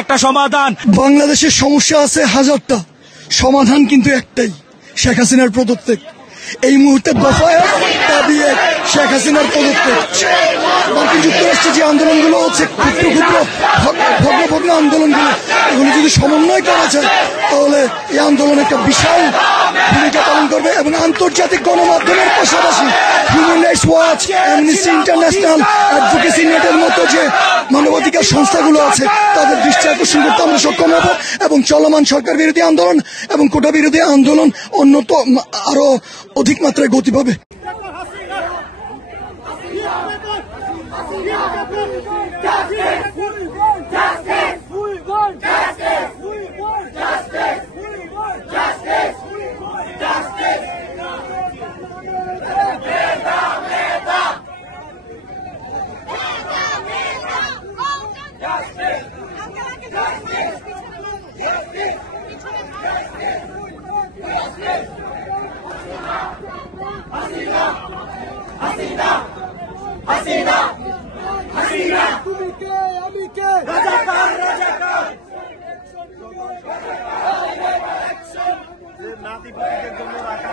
একটা সমাধান। বাংলাদেশের সমস্যা আছে হাজারটা, সমাধান কিন্তু একটাই, শেখ হাসিনার পদত্যাগ। এই মুহূর্তে দফায় দাবি শেখ হাসিনার পদত্যাগ। মার্কিন যুক্তরাষ্ট্রে যে আন্দোলনগুলো হচ্ছে, ক্ষুদ্র ক্ষুদ্র ভগ্ন আন্দোলনগুলো, এগুলো যদি সমন্বয় করা যায় তাহলে এই আন্দোলন একটা বিশাল ভূমিকা পালন করবে। এবং আন্তর্জাতিক গণমাধ্যমের পাশাপাশি human rights watch, amnesty international, advocacy নেটের মতো যে মানবাধিকার সংস্থাগুলো আছে তাদের দৃষ্টি আকর্ষণ করতে আমরা সক্ষম হব। এবং চলমান সরকার বিরোধী আন্দোলন এবং কোটা বিরোধী আন্দোলন আরো অধিক মাত্রায় গতি পাবে। নাতিপুতিদের জন্য রাখা